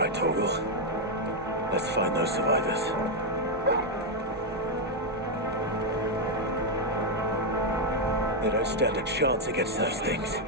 right, Torgal. Let's find those survivors. They don't stand a chance against those things.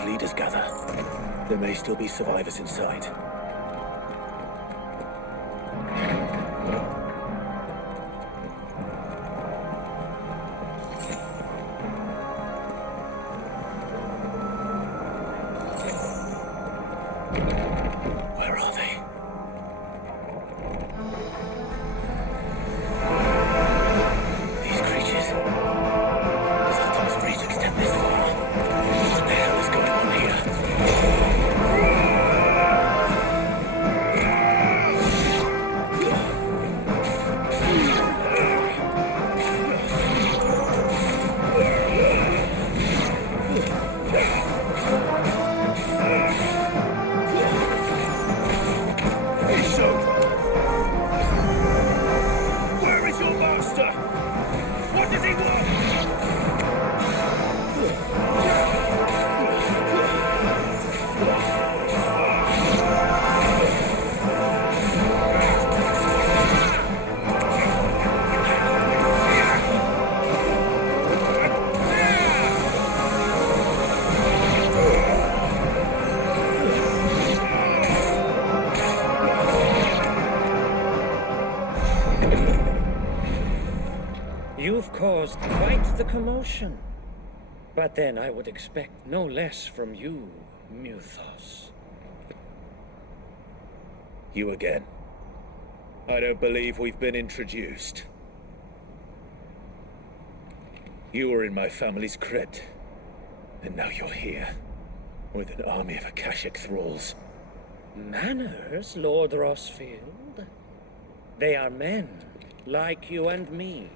its leaders gather, there may still be survivors inside. Where are they? These creatures. Does Ultima's reach extend this far? What the hell is going on here? Where is your master? What does he want? You've caused quite the commotion. But then I would expect no less from you, Muthos. You again. I don't believe we've been introduced. You were in my family's crypt, and now you're here, with an army of Akashic thralls. Manners, Lord Rossfield? They are men, like you and me.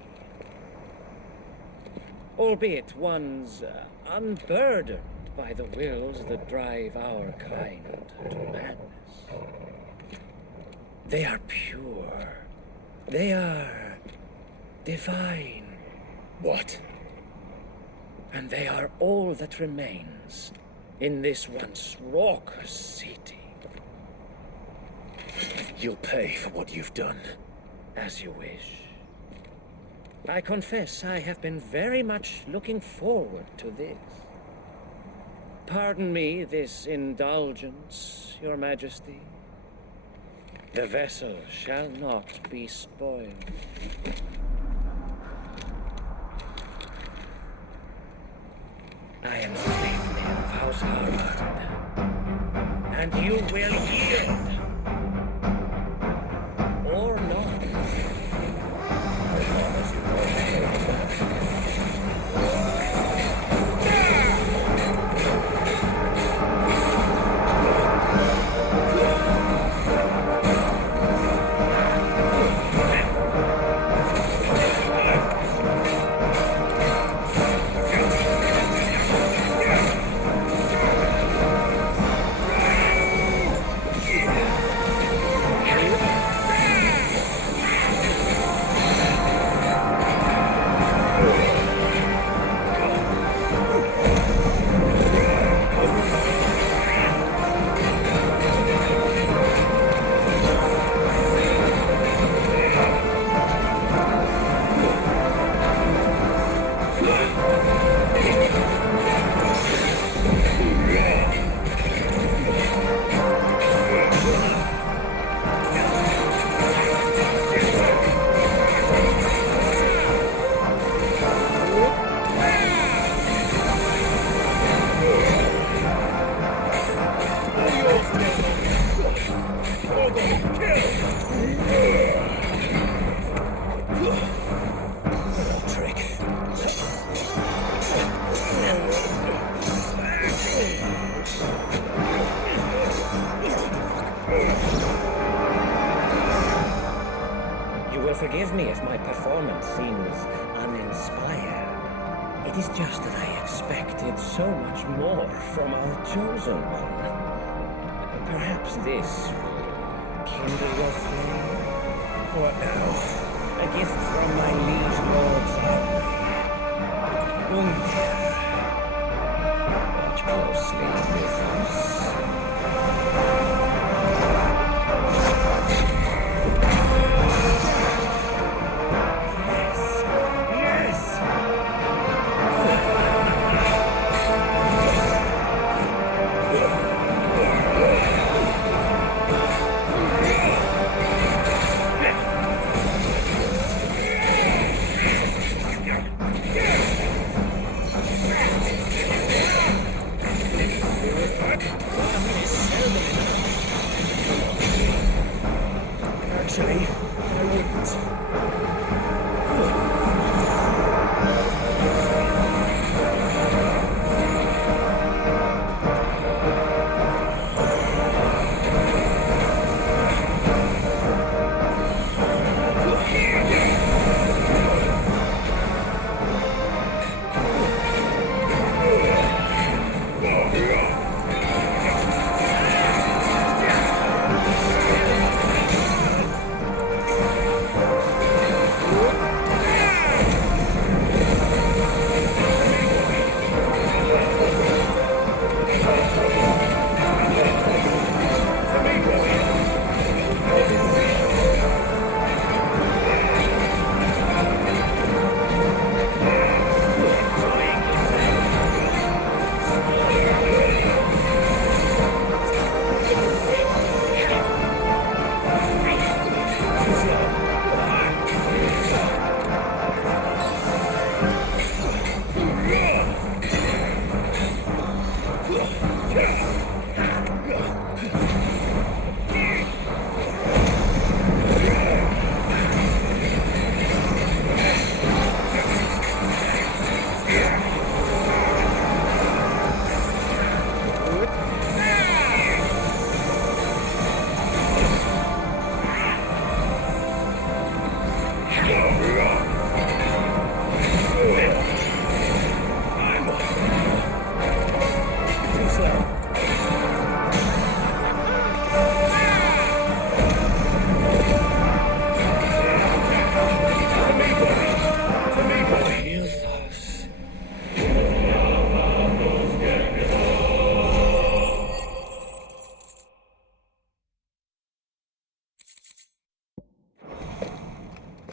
Albeit one's unburdened by the wills that drive our kind to madness. They are pure. They are divine. What? And they are all that remains in this once raucous city. You'll pay for what you've done. As you wish. I confess I have been very much looking forward to this. Pardon me this indulgence, Your Majesty. The vessel shall not be spoiled. I am Sleipnir of House Harvard, and you will yield. Or not. Forgive me if my performance seems uninspired. It is just that I expected so much more from our chosen one. Perhaps this will kindle your flame? What now? A gift from my liege lord's army. Watch closely with us. Actually, I wouldn't.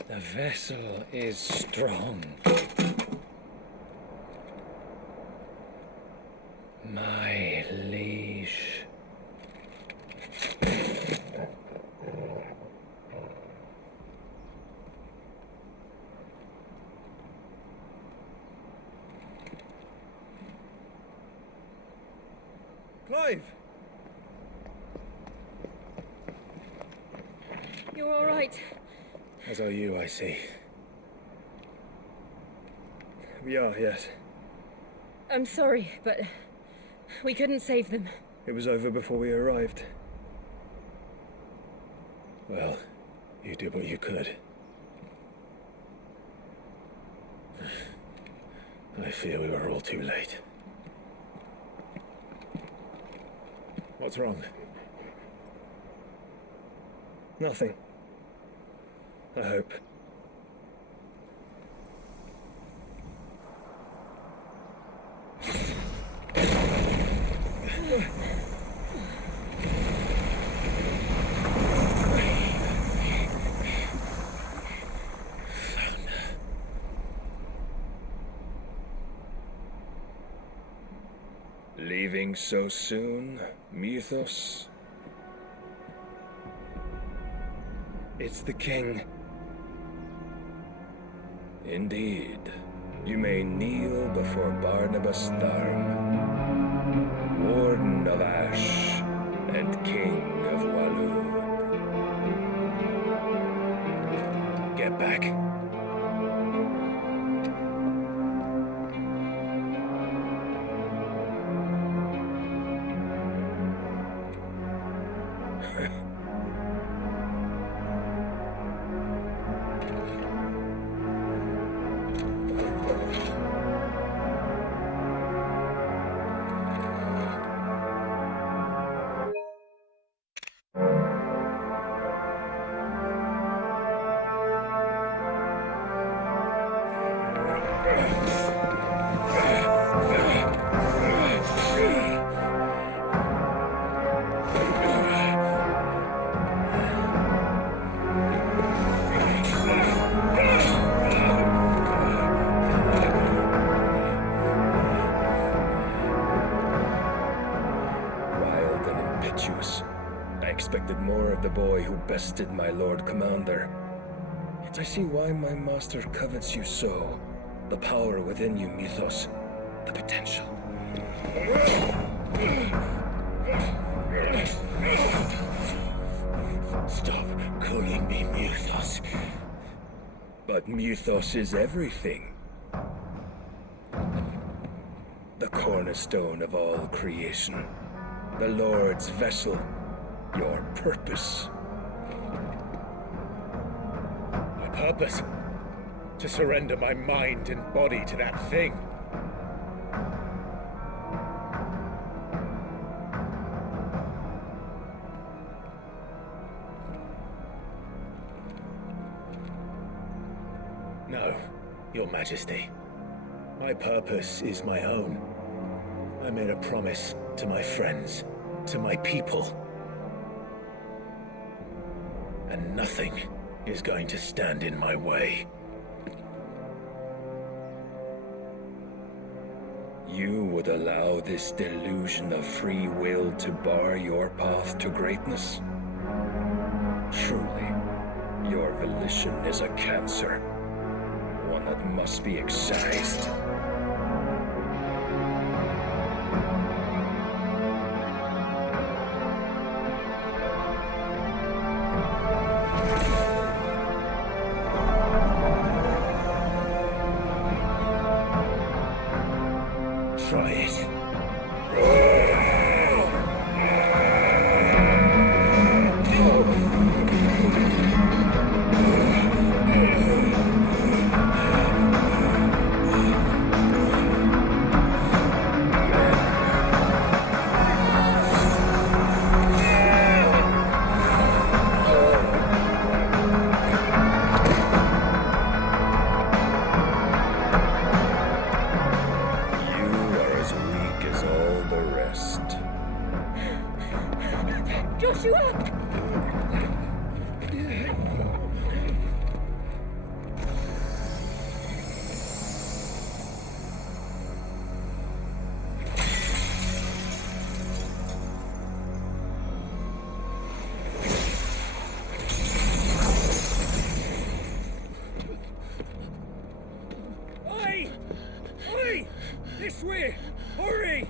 The vessel is strong. My liege. Clive! You're all right. As are you, I see. We are, yes. I'm sorry, but we couldn't save them. It was over before we arrived. Well, you did what you could. I fear we were all too late. What's wrong? Nothing. I hope. Leaving so soon, Mythos? It's the king. Indeed. You may kneel before Barnabas Tharm, Warden of Ash and King of Waloed. Get back. I expected more of the boy who bested my Lord Commander. Yet I see why my master covets you so. The power within you, Mythos. The potential. But mythos is everything. The cornerstone of all creation. The Lord's vessel. Your purpose. My purpose? To surrender my mind and body to that thing. No, Your Majesty. My purpose is my own. I made a promise to my friends, to my people. And nothing is going to stand in my way. You would allow this delusion of free will to bar your path to greatness? Truly, your volition is a cancer. One that must be excised. Try it. This way! Hurry!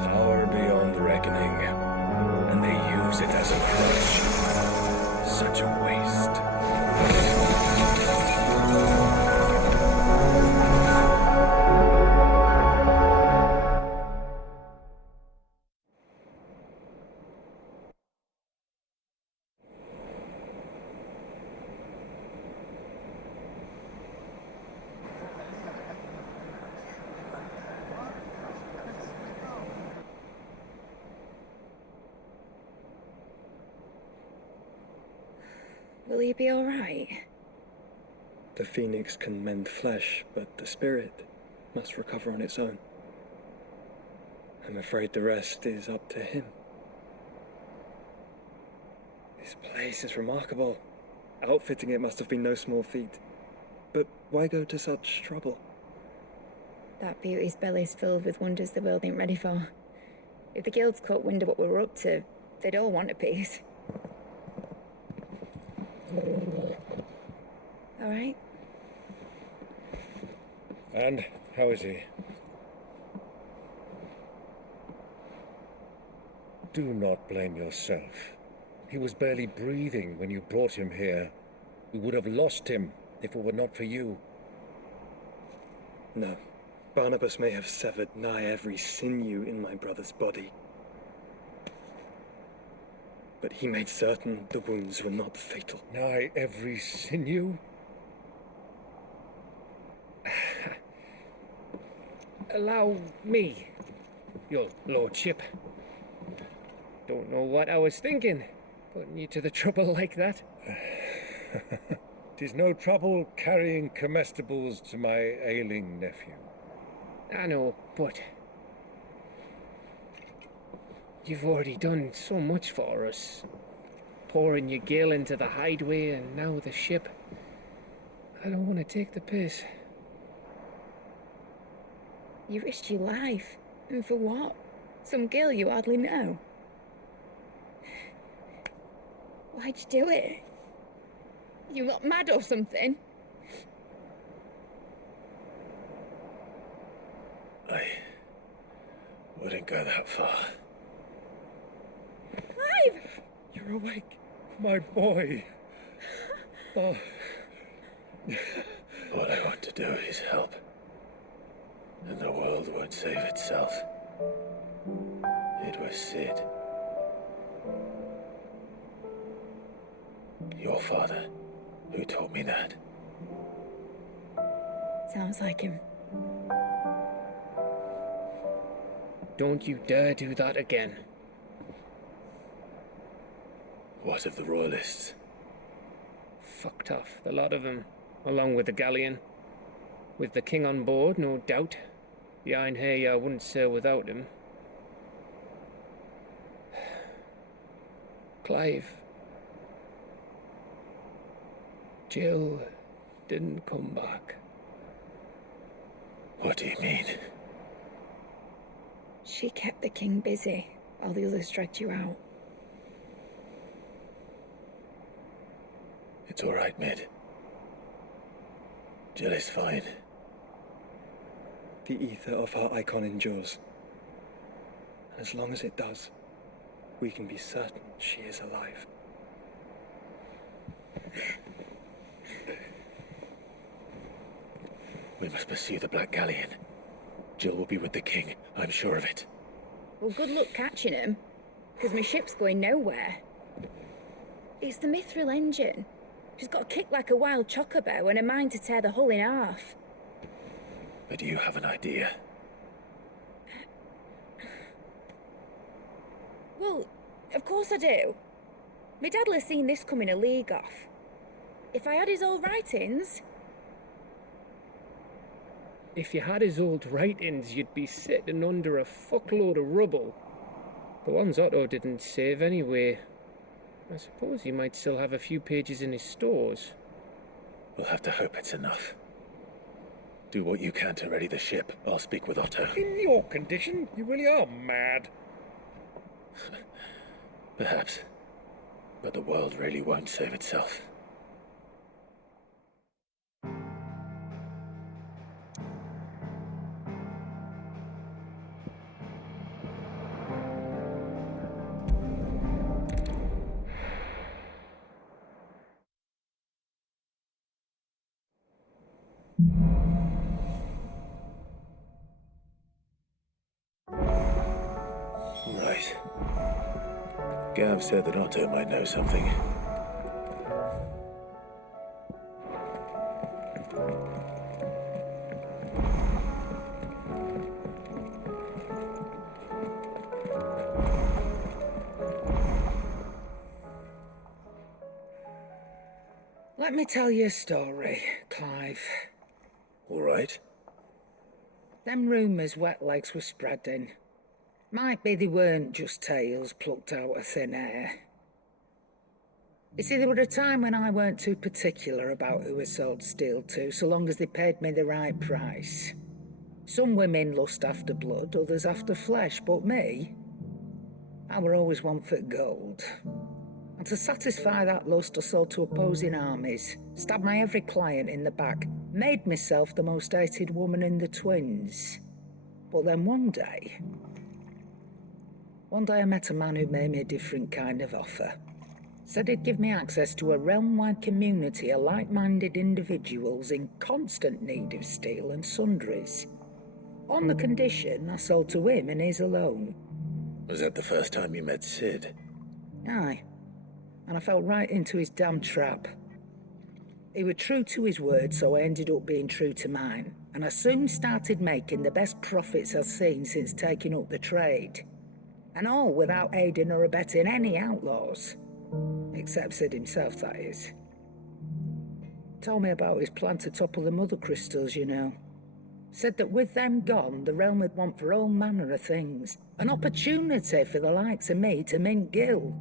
Power beyond reckoning, and they use it as a crutch. Such a waste. Will he be all right? The phoenix can mend flesh, but the spirit must recover on its own. I'm afraid the rest is up to him. This place is remarkable. Outfitting it must have been no small feat. But why go to such trouble? That beauty's belly's filled with wonders the world ain't ready for. If the guilds caught wind of what we were up to, they'd all want a piece. All right? And how is he? Do not blame yourself. He was barely breathing when you brought him here. We would have lost him if it were not for you. No. Barnabas may have severed nigh every sinew in my brother's body. But he made certain the wounds were not fatal. Nigh every sinew? Allow me, your lordship. Don't know what I was thinking, putting you to the trouble like that. 'Tis no trouble carrying comestibles to my ailing nephew. I know, but you've already done so much for us. Pouring your gale into the hideaway and now the ship. I don't want to take the piss. You risked your life. And for what? Some girl you hardly know. Why'd you do it? You not mad or something? I wouldn't go that far. Clive! You're awake, my boy. Oh. All I want to do is help. And the world won't save itself. It was Sid. Your father, who taught me that. Sounds like him. Don't you dare do that again. What of the Royalists? Fucked off, the lot of them, along with the galleon. With the king on board, no doubt. The Iron Hair wouldn't sail without him. Clive. Jill didn't come back. What do you mean? She kept the king busy while the others dragged you out. It's all right, Mid. Jill is fine. The ether of her icon endures. And as long as it does, we can be certain she is alive. We must pursue the Black Galleon. Jill will be with the king, I'm sure of it. Well, good luck catching him, because my ship's going nowhere. It's the Mithril engine. She's got a kick like a wild chocobo and a mind to tear the hull in half. But do you have an idea? Well, of course I do. My dad'll have seen this coming a league off. If I had his old writings... If you had his old writings, you'd be sitting under a fuckload of rubble. The ones Otto didn't save anyway. I suppose he might still have a few pages in his stores. We'll have to hope it's enough. Do what you can to ready the ship. I'll speak with Otto. In your condition, you really are mad. Perhaps. But the world really won't save itself. Right. Gav said that Otto might know something. Let me tell you a story, Clive. All right. Them rumours wet legs were spreading. Might be they weren't just tales plucked out of thin air. You see, there were a time when I weren't too particular about who I sold steel to, so long as they paid me the right price. Some women lust after blood, others after flesh, but me, I were always one for gold. And to satisfy that lust, I sold to opposing armies, stabbed my every client in the back, made myself the most hated woman in the twins. But then one day I met a man who made me a different kind of offer. Said he'd give me access to a realm-wide community of like-minded individuals in constant need of steel and sundries. On the condition I sold to him and his alone. Was that the first time you met Sid? Aye. And I fell right into his damn trap. He was true to his word, so I ended up being true to mine. And I soon started making the best profits I've seen since taking up the trade. And all without aiding or abetting any outlaws. Except Sid himself, that is. Told me about his plan to topple the mother crystals, you know. Said that with them gone, the realm would want for all manner of things. An opportunity for the likes of me to mint gil.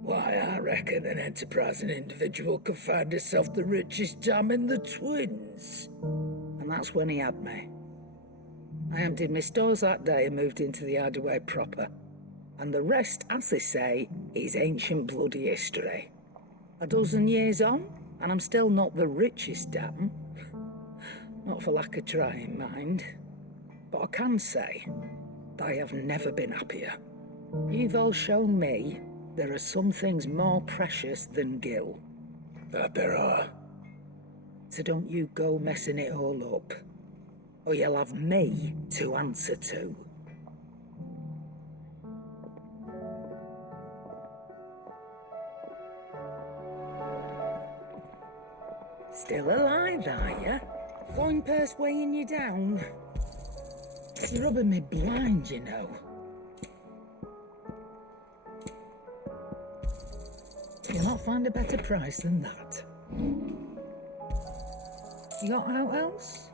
Why, I reckon an enterprising individual could find himself the richest dam in the twins. And that's when he had me. I emptied my stores that day and moved into the hideaway proper. And the rest, as they say, is ancient bloody history. A dozen years on, and I'm still not the richest dam. Not for lack of trying, mind. But I can say, I have never been happier. You've all shown me there are some things more precious than Gil. That there are. So don't you go messing it all up, or you'll have me to answer to. Still alive, are you? Fine purse weighing you down? You're rubbing me blind, you know. You'll not find a better price than that. You got out else?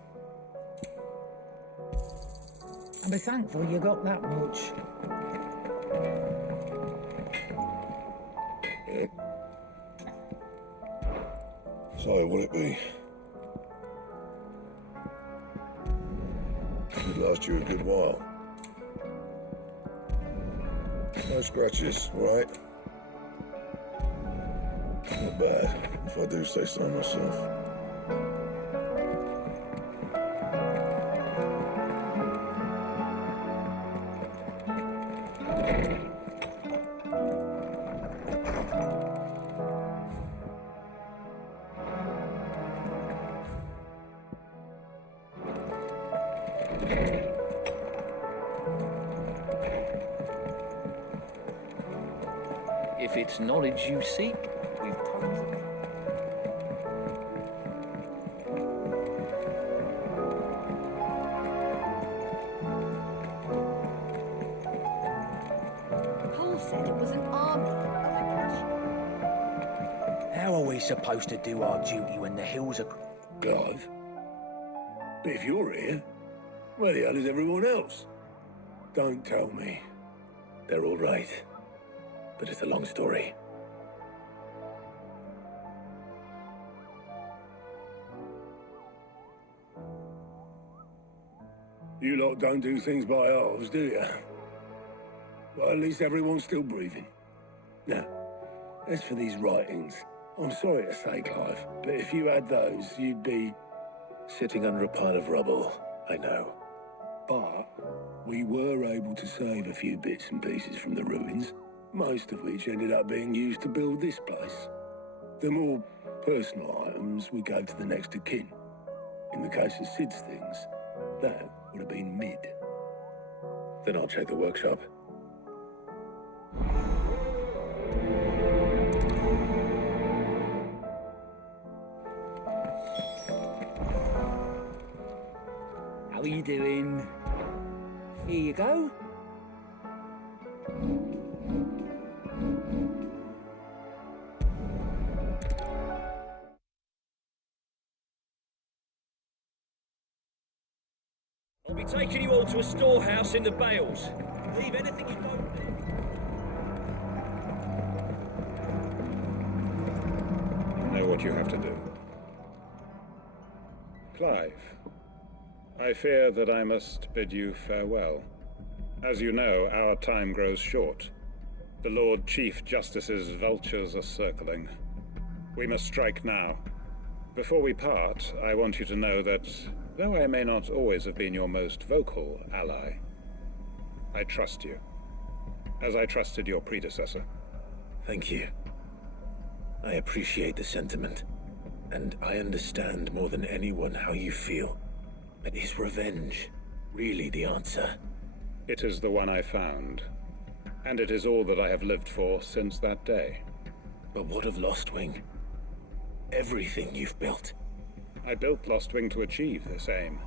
I'll be thankful you got that much. So, will it be? It last you a good while. No scratches, right? Not bad, if I do say so myself. If it's knowledge you seek, we've tons of it. Paul said it was an army of Acacia. How are we supposed to do our duty when the hills are... Clive? But if you're here, where the hell is everyone else? Don't tell me. They're all right. But it's a long story. You lot don't do things by halves, do you? Well, at least everyone's still breathing. Now, as for these writings, I'm sorry to say, Clive, but if you had those, you'd be... Sitting under a pile of rubble, I know. But we were able to save a few bits and pieces from the ruins, most of which ended up being used to build this place. The more personal items we gave to the next of kin. In the case of Sid's things, that would have been mid. Then I'll check the workshop. How are you doing? Here you go. I'll be taking you all to a storehouse in the Bales. Leave anything you don't need. You know what you have to do. Clive, I fear that I must bid you farewell. As you know, our time grows short. The Lord Chief Justice's vultures are circling. We must strike now. Before we part, I want you to know that, though I may not always have been your most vocal ally, I trust you, as I trusted your predecessor. Thank you. I appreciate the sentiment, and I understand more than anyone how you feel. But is revenge really the answer? It is the one I found, and it is all that I have lived for since that day. But what of Lostwing? Everything you've built. I built Lostwing to achieve this aim.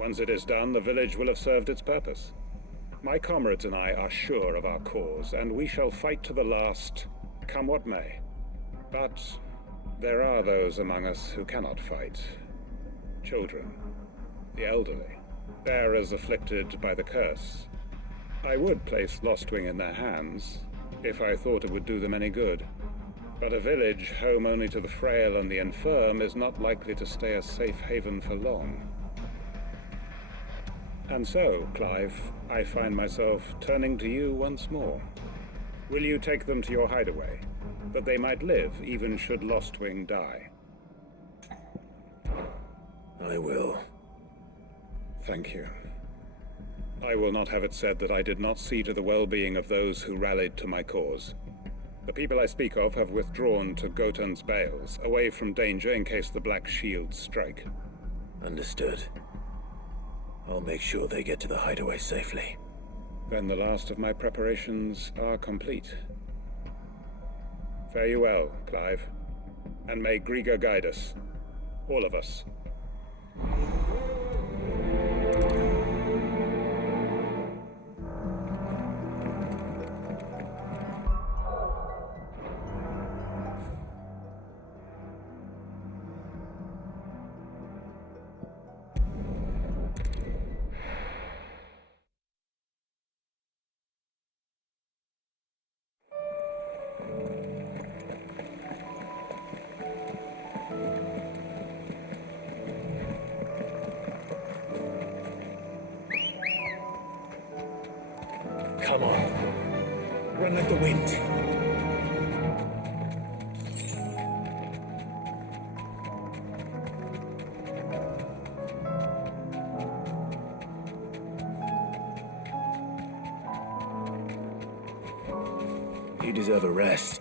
Once it is done, the village will have served its purpose. My comrades and I are sure of our cause, and we shall fight to the last, come what may. But there are those among us who cannot fight. Children, the elderly, bearers afflicted by the curse. I would place Lostwing in their hands, if I thought it would do them any good. But a village home only to the frail and the infirm is not likely to stay a safe haven for long. And so, Clive, I find myself turning to you once more. Will you take them to your hideaway, that they might live even should Lostwing die? I will. Thank you. I will not have it said that I did not see to the well-being of those who rallied to my cause. The people I speak of have withdrawn to Gotan's Bales, away from danger in case the Black Shields strike. Understood. I'll make sure they get to the hideaway safely. Then the last of my preparations are complete. Fare you well, Clive. And may Griga guide us. All of us. Come on. Run like the wind. You deserve a rest.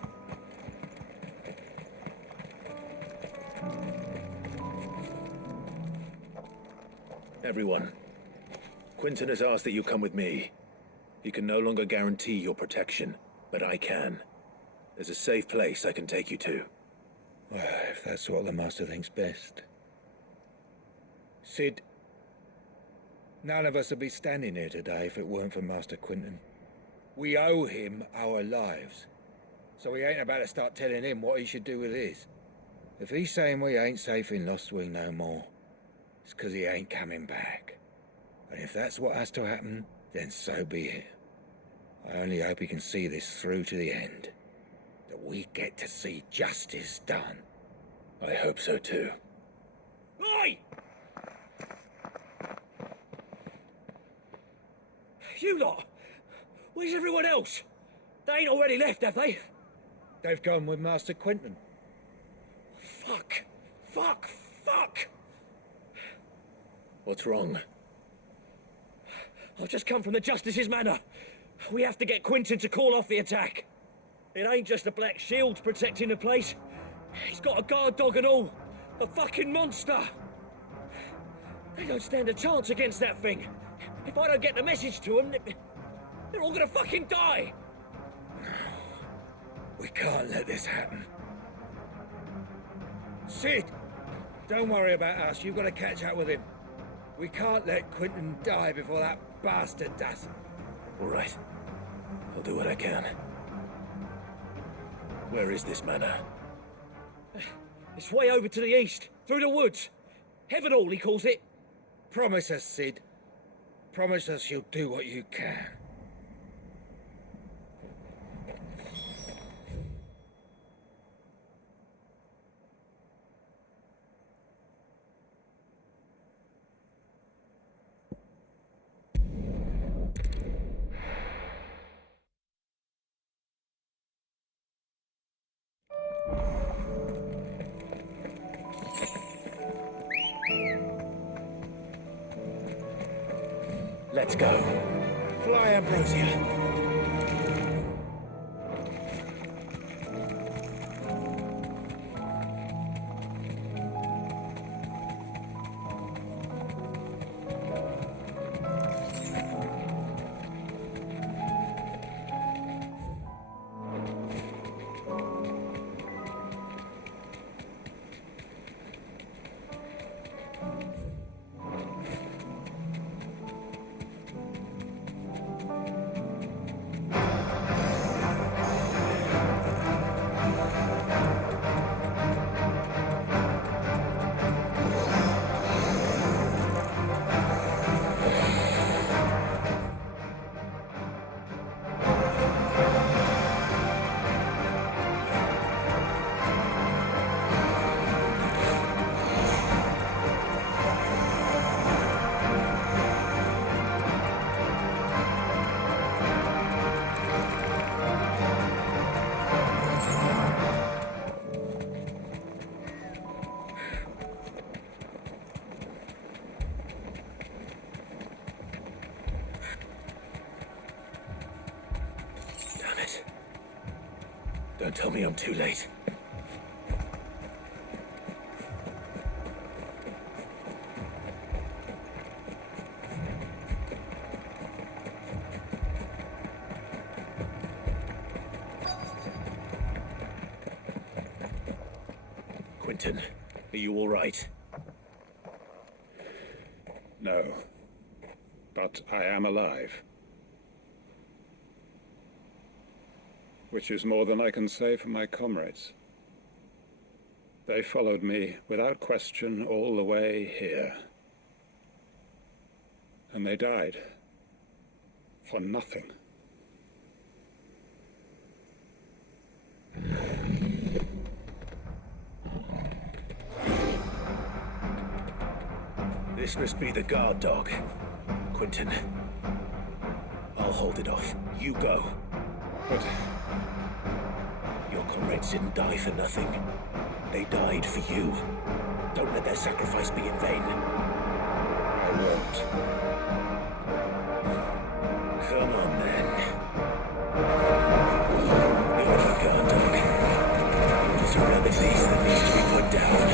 Everyone, Quinton has asked that you come with me. He can no longer guarantee your protection, but I can. There's a safe place I can take you to. Well, if that's what the Master thinks best. Sid, none of us would be standing here today if it weren't for Master Quinton. We owe him our lives, so we ain't about to start telling him what he should do with his. If he's saying we ain't safe in Lost Wing no more, it's 'cause he ain't coming back. And if that's what has to happen, then so be it. I only hope he can see this through to the end. That we get to see justice done. I hope so too. Oi! You lot! Where's everyone else? They ain't already left, have they? They've gone with Master Quinton. Fuck! Fuck! Fuck! What's wrong? I've just come from the Justice's Manor. We have to get Quinton to call off the attack. It ain't just the Black Shields protecting the place. He's got a guard dog and all. A fucking monster. They don't stand a chance against that thing. If I don't get the message to them, they're all gonna fucking die. We can't let this happen. Sid! Don't worry about us. You've got to catch up with him. We can't let Quinton die before that bastard does. All right. I'll do what I can. Where is this manor? It's way over to the east, through the woods. Heavenhall, he calls it. Promise us, Sid. Promise us you'll do what you can. Let's go. Fly, Ambrosia. Don't tell me I'm too late. Quentin, are you all right? No. But I am alive. Which is more than I can say for my comrades. They followed me without question all the way here. And they died. For nothing. This must be the guard dog. Quentin. I'll hold it off. You go. But your comrades didn't die for nothing. They died for you. Don't let their sacrifice be in vain. I won't. Come on, then. You're the guard dog. There's a relic beast that needs to be put down.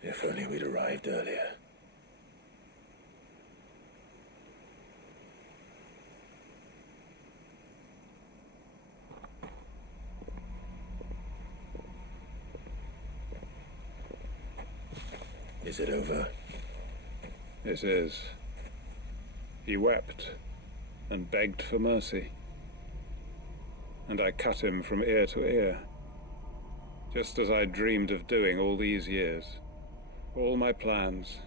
If only we'd arrived earlier. Is it over? It is. He wept and begged for mercy. And I cut him from ear to ear, just as I dreamed of doing all these years. All my plans,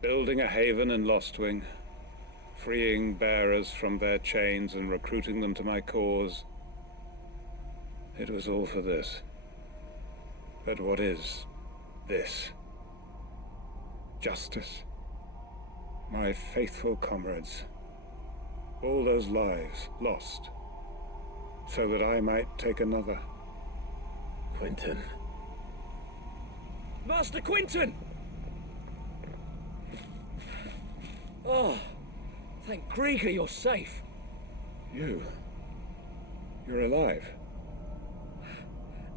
building a haven in Lostwing, freeing bearers from their chains and recruiting them to my cause. It was all for this. But what is this? Justice? My faithful comrades. All those lives lost, so that I might take another. Quentin. Master Quentin! Oh, thank Grieger you're safe. You're alive.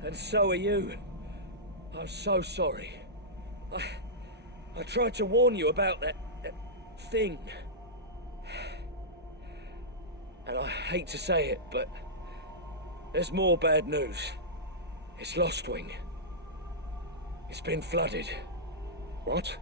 And so are you. I'm so sorry. I tried to warn you about that thing. And I hate to say it, but there's more bad news. It's Lostwing. It's been flooded. What?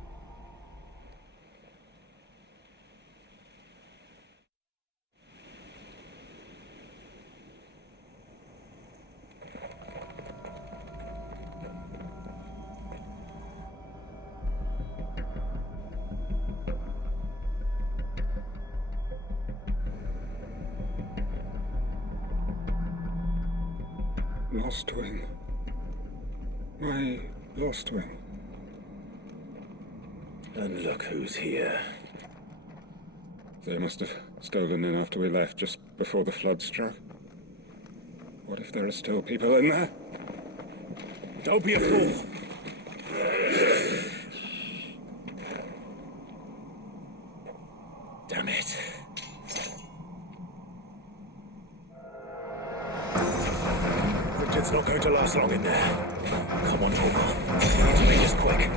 Lostwing. My Lostwing. And look who's here. They must have stolen in after we left, just before the flood struck. What if there are still people in there? Don't be a fool! Damn it. Quentin's not going to last long in there. Come on, Torgal. We need to make this quick.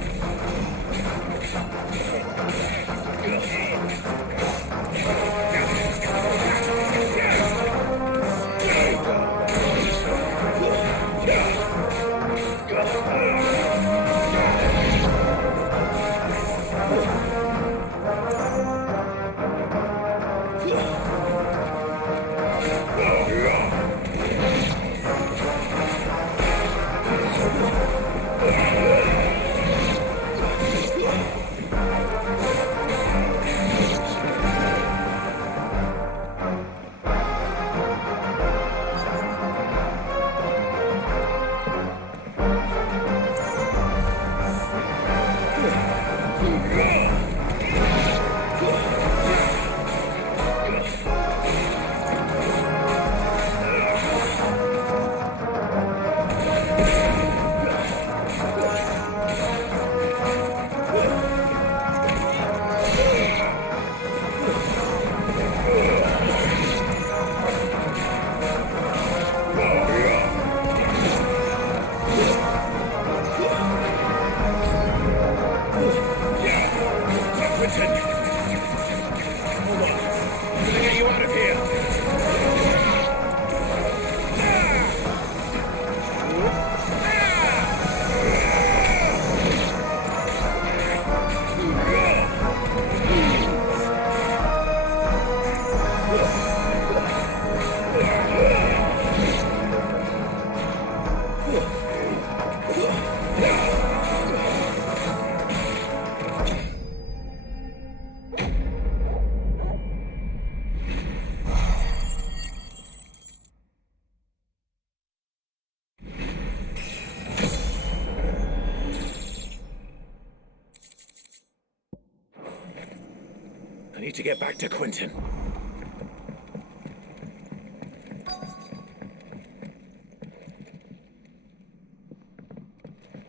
I need to get back to Quentin.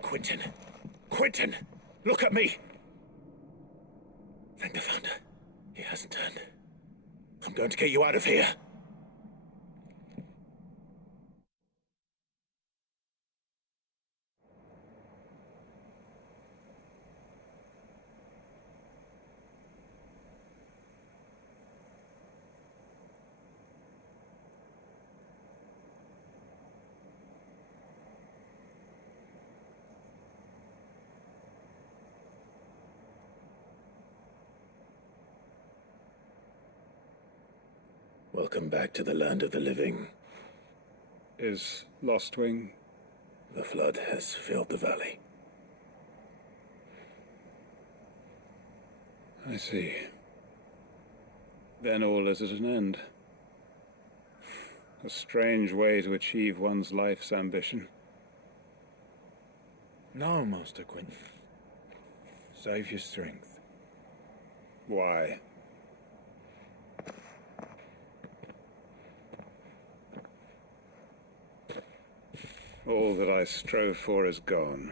Quentin! Quentin! Look at me! Thank the Founder. He hasn't turned. I'm going to get you out of here. Welcome back to the land of the living. Is Lostwing? The flood has filled the valley. I see. Then all is at an end. A strange way to achieve one's life's ambition. No, Master Quentin. Save your strength. Why? All that I strove for is gone.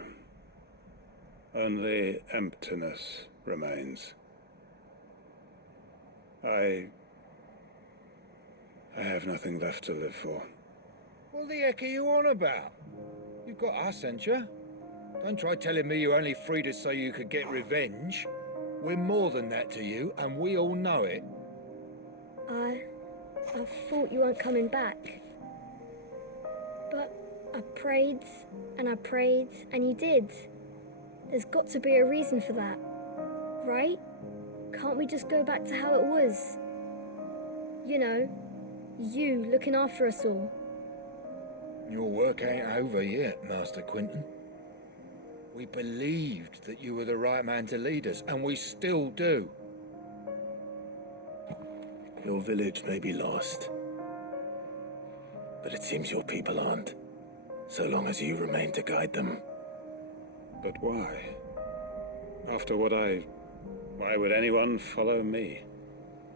Only emptiness remains. I have nothing left to live for. What the heck are you on about? You've got us, ain't you? Don't try telling me you only freed us so you could get revenge. We're more than that to you, and we all know it. I thought you weren't coming back. But I prayed, and you did. There's got to be a reason for that, right? Can't we just go back to how it was? You know, you looking after us all. Your work ain't over yet, Master Quentin. We believed that you were the right man to lead us, and we still do. Your village may be lost, but it seems your people aren't, so long as you remain to guide them. But why? After what why would anyone follow me?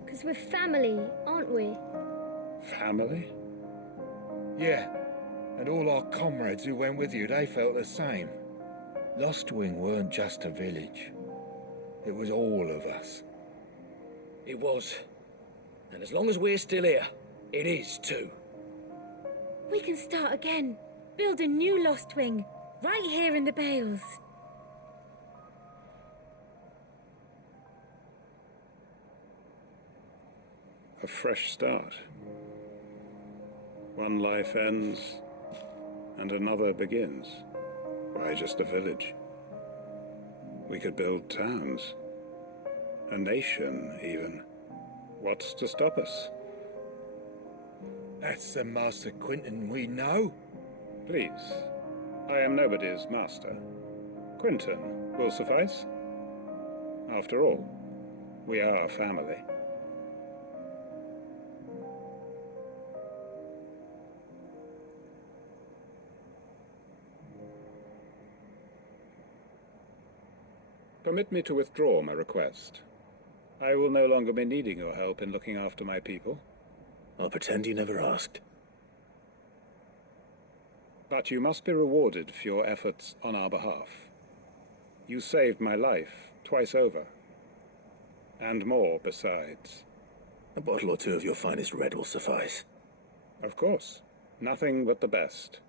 'Cause we're family, aren't we? Family? Yeah, and all our comrades who went with you, they felt the same. Lostwing weren't just a village. It was all of us. It was. And as long as we're still here, it is too. We can start again. Build a new Lostwing, right here in the Bales. A fresh start. One life ends, and another begins. Why just a village? We could build towns. A nation, even. What's to stop us? That's the Master Quentin we know. Please. I am nobody's master. Quentin will suffice. After all, we are a family. Permit me to withdraw my request. I will no longer be needing your help in looking after my people. I'll pretend you never asked. But you must be rewarded for your efforts on our behalf. You saved my life twice over. And more besides. A bottle or two of your finest red will suffice. Of course. Nothing but the best.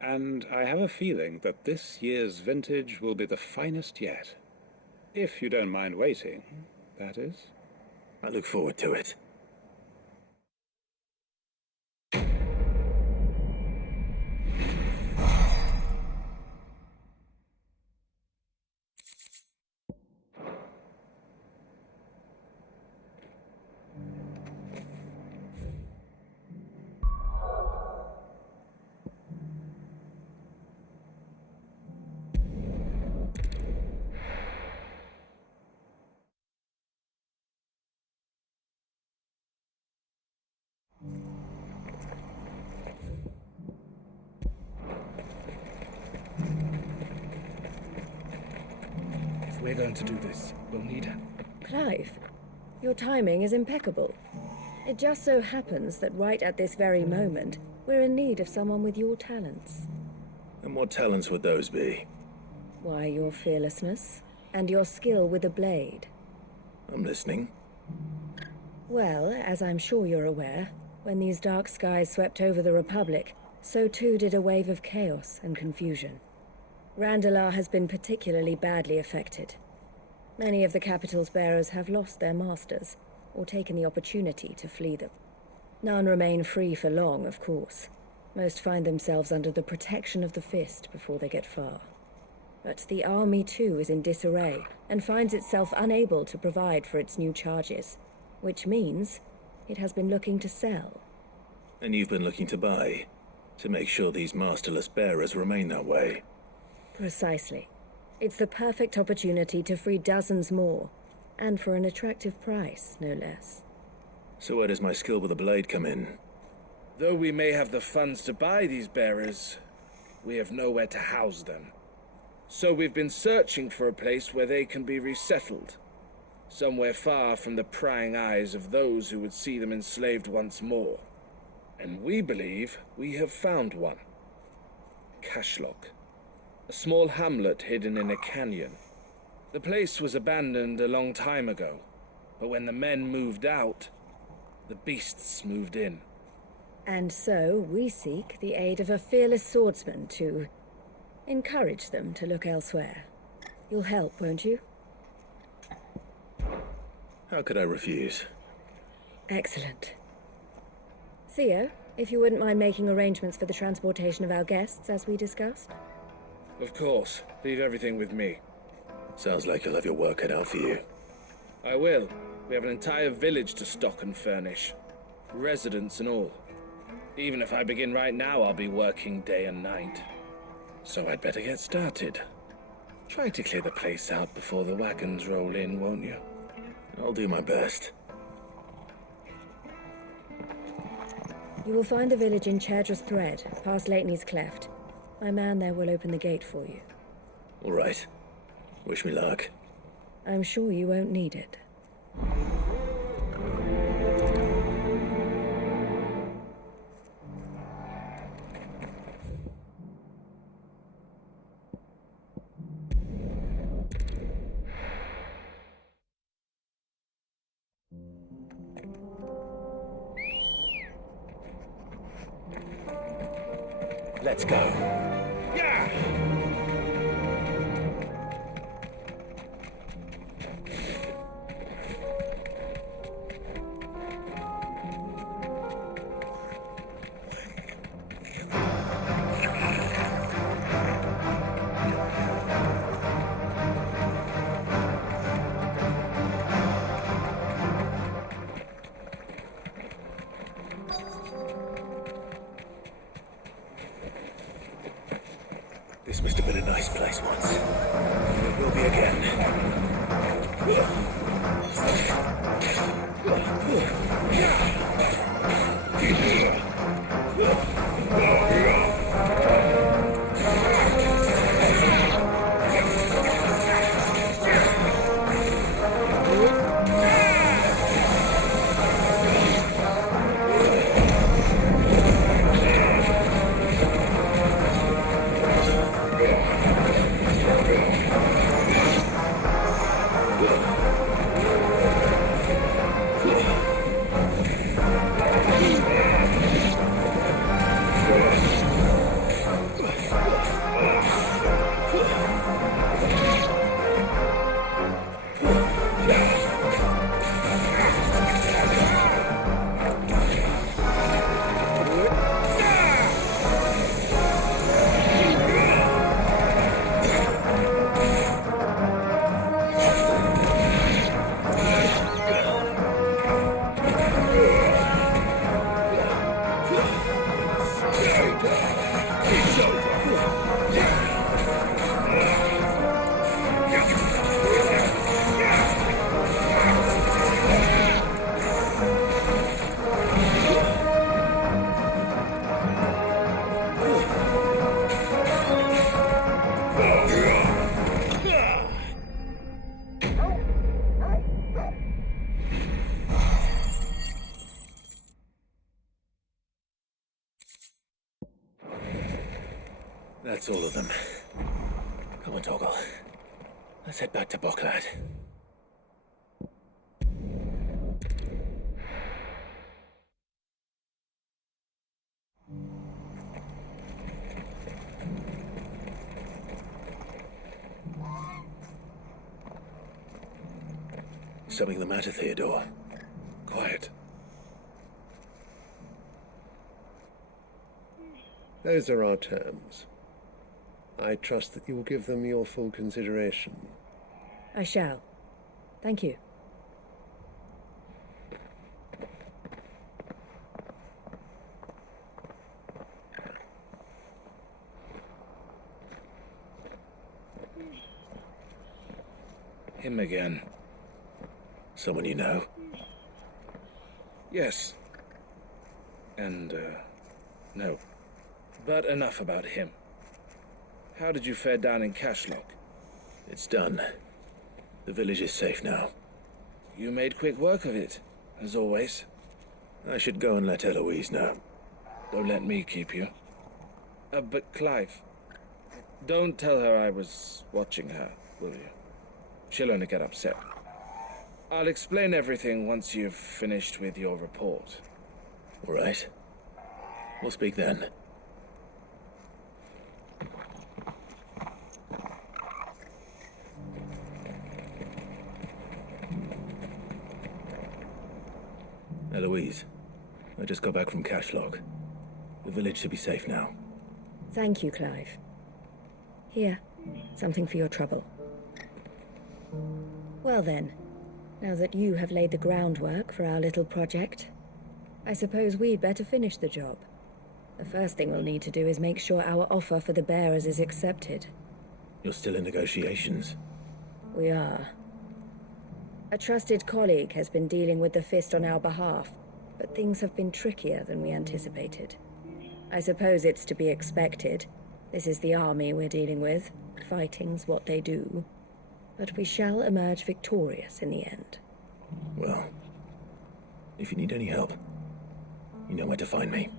And I have a feeling that this year's vintage will be the finest yet. If you don't mind waiting, that is. I look forward to it. we're going to do this, we'll need her. Clive, your timing is impeccable. It just so happens that right at this very moment, we're in need of someone with your talents. And what talents would those be? Why, your fearlessness, and your skill with a blade. I'm listening. Well, as I'm sure you're aware, when these dark skies swept over the Republic, so too did a wave of chaos and confusion. Randalar has been particularly badly affected. Many of the capital's bearers have lost their masters, or taken the opportunity to flee them. None remain free for long, of course. Most find themselves under the protection of the Fist before they get far. But the army too is in disarray, and finds itself unable to provide for its new charges, which means it has been looking to sell. And you've been looking to buy, to make sure these masterless bearers remain that way. Precisely. It's the perfect opportunity to free dozens more, and for an attractive price, no less. So where does my skill with a blade come in? Though we may have the funds to buy these bearers, we have nowhere to house them. So we've been searching for a place where they can be resettled. Somewhere far from the prying eyes of those who would see them enslaved once more. And we believe we have found one. Cashlock. A small hamlet hidden in a canyon. The place was abandoned a long time ago, but when the men moved out, the beasts moved in. And so we seek the aid of a fearless swordsman to encourage them to look elsewhere. You'll help, won't you? How could I refuse? Excellent. Theo, if you wouldn't mind making arrangements for the transportation of our guests, as we discussed? Of course. Leave everything with me. Sounds like you'll have your work cut out for you. I will. We have an entire village to stock and furnish. Residents and all. Even if I begin right now, I'll be working day and night. So I'd better get started. Try to clear the place out before the wagons roll in, won't you? I'll do my best. You will find the village in Chadra's Thread, past Lateney's Cleft. My man there will open the gate for you. All right. Wish me luck. I'm sure you won't need it. Let's go. Yeah! This must have been a nice place once. It will be again. That's all of them. Come on, Toggle. Let's head back to Boklad. Something the matter, Theodore? Quiet. Those are our terms. I trust that you will give them your full consideration. I shall. Thank you. Him again. Someone you know? Yes. And, no. But enough about him. How did you fare down in Cashlock? It's done. The village is safe now. You made quick work of it, as always. I should go and let Eloise know. Don't let me keep you. But Clive, don't tell her I was watching her, will you? She'll only get upset. I'll explain everything once you've finished with your report. All right. We'll speak then. Eloise, I just got back from Cashlock. The village should be safe now. Thank you, Clive. Here, something for your trouble. Well then, now that you have laid the groundwork for our little project, I suppose we'd better finish the job. The first thing we'll need to do is make sure our offer for the bearers is accepted. You're still in negotiations? We are. A trusted colleague has been dealing with the Fist on our behalf, but things have been trickier than we anticipated. I suppose it's to be expected. This is the army we're dealing with. Fighting's what they do. But we shall emerge victorious in the end. Well, if you need any help, you know where to find me.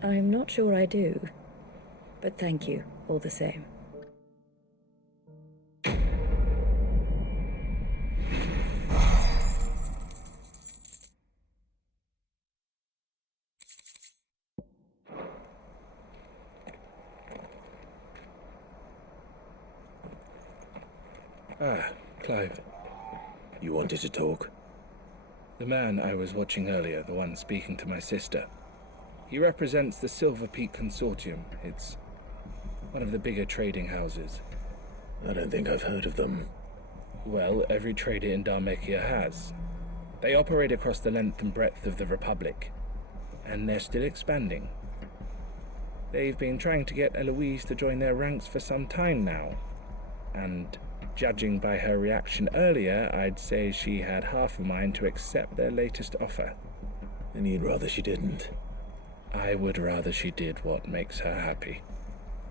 I'm not sure I do, but thank you all the same. Ah, Clive. You wanted to talk? The man I was watching earlier, the one speaking to my sister. He represents the Silver Peak Consortium. It's one of the bigger trading houses. I don't think I've heard of them. Well, every trader in Dharmekia has. They operate across the length and breadth of the Republic, and they're still expanding. They've been trying to get Eloise to join their ranks for some time now, and judging by her reaction earlier, I'd say she had half a mind to accept their latest offer. And you'd rather she didn't? I would rather she did what makes her happy.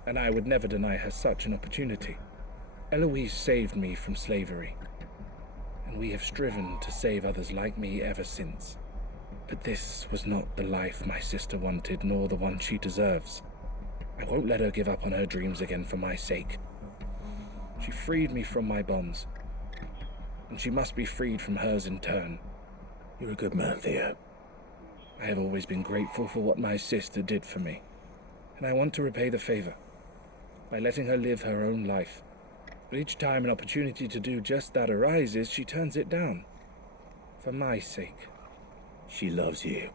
And I would never deny her such an opportunity. Eloise saved me from slavery, and we have striven to save others like me ever since. But this was not the life my sister wanted, nor the one she deserves. I won't let her give up on her dreams again for my sake. She freed me from my bonds, and she must be freed from hers in turn. You're a good man, Theo. I have always been grateful for what my sister did for me, and I want to repay the favor by letting her live her own life. But each time an opportunity to do just that arises, she turns it down. For my sake. She loves you.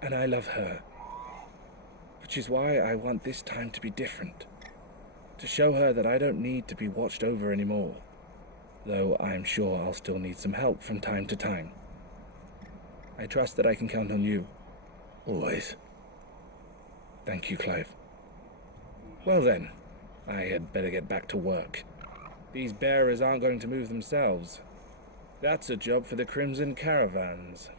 And I love her. Which is why I want this time to be different. To show her that I don't need to be watched over anymore. Though I'm sure I'll still need some help from time to time. I trust that I can count on you. Always. Thank you, Clive. Well then, I had better get back to work. These bearers aren't going to move themselves. That's a job for the Crimson Caravans.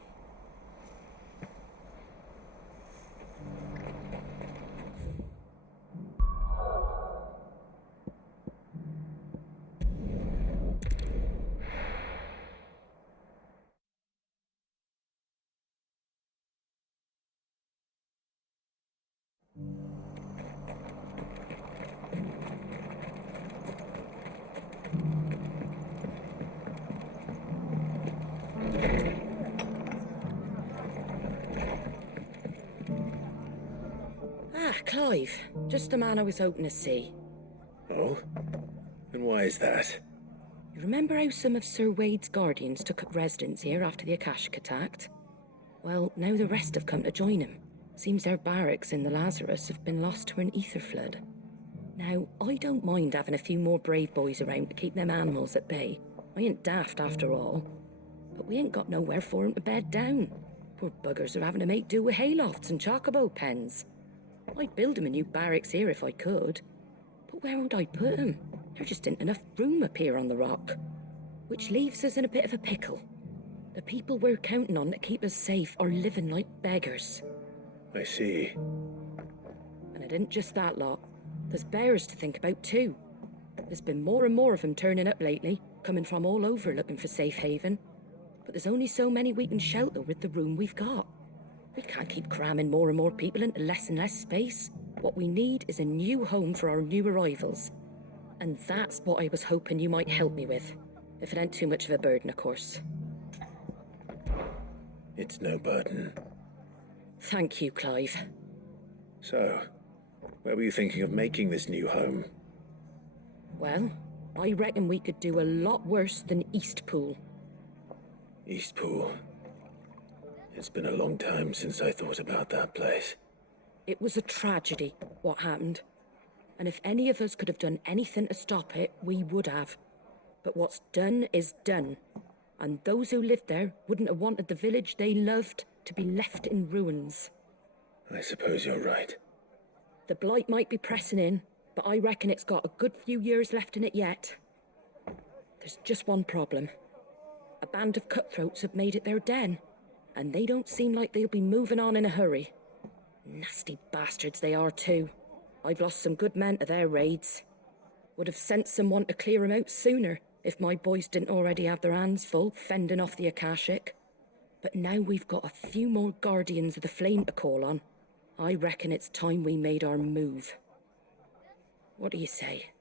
Clive, just the man I was hoping to see. Oh? And why is that? You remember how some of Sir Wade's guardians took up residence here after the Akashic attacked? Well, now the rest have come to join him. Seems their barracks in the Lazarus have been lost to an ether flood. Now, I don't mind having a few more brave boys around to keep them animals at bay. I ain't daft after all. But we ain't got nowhere for 'em to bed down. Poor buggers are having to make do with haylofts and chocobo pens. I'd build 'em a new barracks here if I could. But where would I put 'em? There just ain't enough room up here on the rock. Which leaves us in a bit of a pickle. The people we're counting on to keep us safe are living like beggars. I see. And it isn't just that lot. There's bears to think about too. There's been more and more of them turning up lately, coming from all over looking for safe haven. But there's only so many we can shelter with the room we've got. We can't keep cramming more and more people into less and less space. What we need is a new home for our new arrivals. And that's what I was hoping you might help me with. If it ain't too much of a burden, of course. It's no burden. Thank you, Clive. So, where were you thinking of making this new home? Well, I reckon we could do a lot worse than Eastpool. Eastpool. It's been a long time since I thought about that place. It was a tragedy, what happened. And if any of us could have done anything to stop it, we would have. But what's done is done. And those who lived there wouldn't have wanted the village they loved to be left in ruins. I suppose you're right. The blight might be pressing in, but I reckon it's got a good few years left in it yet. There's just one problem. A band of cutthroats have made it their den, and they don't seem like they'll be moving on in a hurry. Nasty bastards they are too. I've lost some good men to their raids. Would have sent someone to clear 'em out sooner if my boys didn't already have their hands full fending off the Akashic. But now we've got a few more guardians of the flame to call on. I reckon it's time we made our move. What do you say?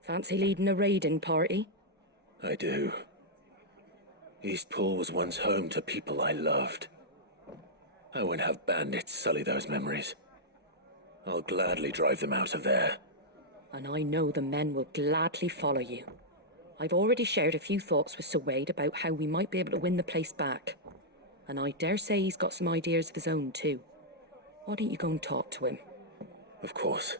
Fancy leading a raiding party? I do. Eastpool was once home to people I loved. I won't have bandits sully those memories. I'll gladly drive them out of there. And I know the men will gladly follow you. I've already shared a few thoughts with Sir Wade about how we might be able to win the place back. And I dare say he's got some ideas of his own too. Why don't you go and talk to him? Of course.